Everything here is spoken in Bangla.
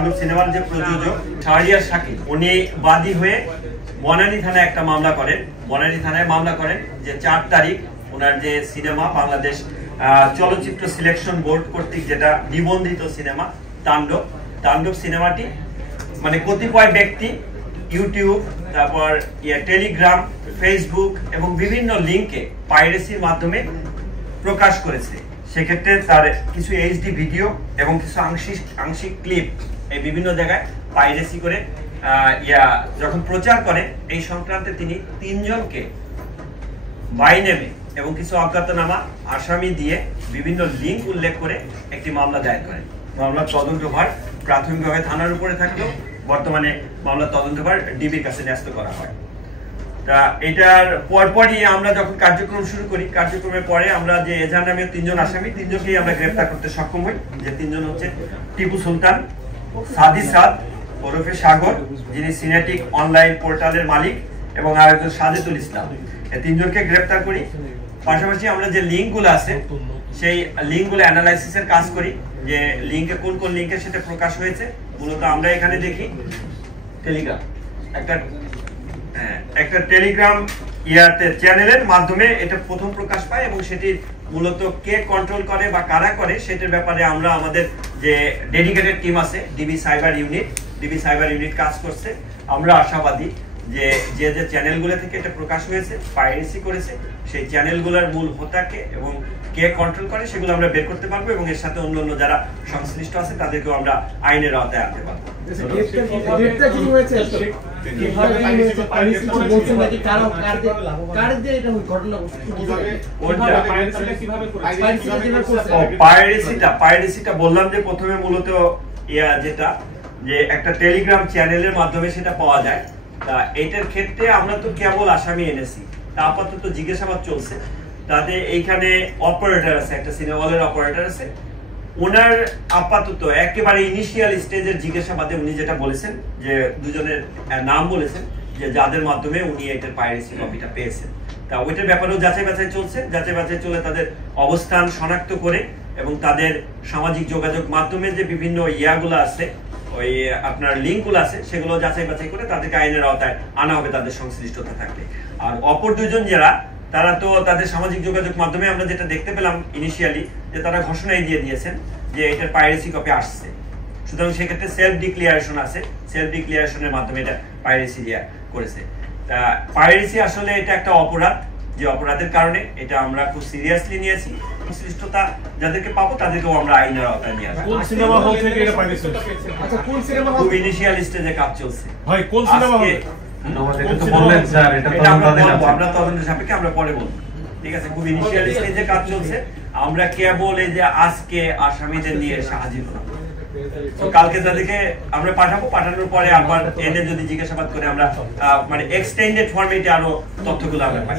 তাণ্ডব সিনেমার যে প্রযোজক শাহরিয়ার শাকিব, উনি বাদী হয়ে বনানী থানায় একটা মামলা করেন। বনানী থানায় মামলা করেন যে 4 তারিখ ওনার যে সিনেমা বাংলাদেশ চলচ্চিত্র সিলেকশন বোর্ড কর্তৃক যেটা নিবন্ধিত সিনেমা তাণ্ডব সিনেমাটি মানে কতিপয় ব্যক্তি ইউটিউব, তারপর টেলিগ্রাম, ফেসবুক এবং বিভিন্ন লিঙ্কে পাইরেসির মাধ্যমে প্রকাশ করেছে। সেক্ষেত্রে তার কিছু এইচডি ভিডিও এবং কিছু আংশিক ক্লিপ এই বিভিন্ন জায়গায় পাইরেসি করে যখন প্রচার করে, এই সংক্রান্তে তিনি 3 জনকে বাইনেমে এবং কিছু অজ্ঞাতনামা আসামি দিয়ে বিভিন্ন লিঙ্ক উল্লেখ করে একটি মামলা দায়ের করেন। মামলার তদন্তভার প্রাথমিকভাবে থানার উপরে থাকলেও বর্তমানে মামলার তদন্তভার ডিবির কাছে ন্যস্ত করা হয়। তা এটার পরপরই আমরা যখন কার্যক্রম শুরু করি, কার্যক্রমের পরে আমরা যে এজাহার নামে 3 জন আসামি, 3 জনকেই আমরা গ্রেফতার করতে সক্ষম হই। যে 3 জন হচ্ছে টিপু সুলতান, সাদি সাদ ওরফে সাগর, যিনি সিনেটিক অনলাইন পোর্টালের মালিক, এবং আরেকজন সাজেদুল ইসলাম। এই 3 জনকে গ্রেফতার করি। পাশাপাশি আমরা যে লিঙ্কগুলো আছে সেই লিঙ্কগুলো অ্যানালাইসিসের কাজ করি, যে লিঙ্কে কোন কোন লিঙ্কের সাথে প্রকাশ হয়েছে। মূলত আমরা এখানে দেখি টেলিগ্রাম, একটা টেলিগ্রাম চ্যানেলের মাধ্যমে এটা প্রথম প্রকাশ পায়, এবং সেটি মূলত কে কন্ট্রোল করে বা কারা করে সেটার ব্যাপারে আমরা আমাদের যে ডেডিকেটেড টিম আছে ডিবি সাইবার ইউনিট কাজ করছে। আমরা আশাবাদী যে যে চ্যানেলগুলো থেকে এটা প্রকাশ হয়েছে, পাইরেসি করেছে, সেই চ্যানেলগুলোর মূল হোতাকে এবং কে কন্ট্রোল করে সেগুলো আমরা বের করতে পারবো, এবং এর সাথে অন্যান্য যারা সংশ্লিষ্ট আছে তাদেরকেও আমরা আইনের আওতায় আনতে পারবো। পাইরেসিটা বললাম যে প্রথমে মূলত যেটা যে একটা টেলিগ্রাম চ্যানেলের মাধ্যমে সেটা পাওয়া যায়। তা এটার ক্ষেত্রে আমরা তো কেবল আসামি এনেছি, তা আপাতত জিজ্ঞাসাবাদ চলছে। তাতে এইখানে অপারেটর আছে, একটা সিনেমা হলের অপারেটর আছে, ওনার আপাতত একেবারে ইনিশিয়াল স্টেজের জিজ্ঞাসাবাদে উনি যেটা বলেছেন যে 2 জনের নাম বলেছেন যে যাদের মাধ্যমে উনি এটার পাইরেসি কপিটা পেয়েছেন। তা ওইটার ব্যাপারেও যাচাই বাছাই চলছে। যাচাই বাছাই চলে তাদের অবস্থান শনাক্ত করে এবং তাদের সামাজিক যোগাযোগ মাধ্যমে যে বিভিন্ন ইয়াগুলো আছে, ওই আপনার লিঙ্কগুলো আছে, সেগুলো যাচাই বাছাই করে তাদেরকে আইনের আওতায় আনা হবে তাদের সংশ্লিষ্টতা থাকলে। আর অপর 2 জন যারা, তারা তো তাদের সামাজিক যোগাযোগ মাধ্যমে আমরা যেটা দেখতে পেলাম ইনিশিয়ালি যে তারা ঘোষণাই দিয়ে দিয়েছেন যে এটার পাইরেসি কপি আসছে। সুতরাং সেক্ষেত্রে সেলফ ডিক্লিয়ারেশন আছে, সেলফ ডিক্লিয়ারেশনের মাধ্যমে এটা পাইরেসি দেয়া করেছে। তা পাইরেসি আসলে এটা একটা অপরাধ, যে অপরাধের কারণে এটা আমরা খুব সিরিয়াসলি নিয়েছি। সংশ্লিষ্টতা যাদেরকে পাবো তাদেরকেও আমরা আইনের আওতায় নিয়ে আসবো। কোন সিনেমা হল থেকে এটা পাইরেসি হচ্ছে? আচ্ছা, কোন সিনেমা হল? খুব ইনিশিয়াল স্টেজে কাজ চলছে। ভাই কোন সিনেমা হল? আমরা তদন্তের সাপেক্ষে আমরা পরে বলবো। ঠিক আছে, খুব ইনিশিয়াল স্টেজে কাজ চলছে। আমরা কেবল এই যে আজকে আসামিদের নিয়ে হাজির হলাম, তো কালকে তাদেরকে আমরা পাঠানোর পরে আবার এনে যদি জিজ্ঞাসাবাদ করে আমরা মানে এক্সটেন্ডেড ফরম্যাটে আরো তথ্যগুলো আমরা পাই।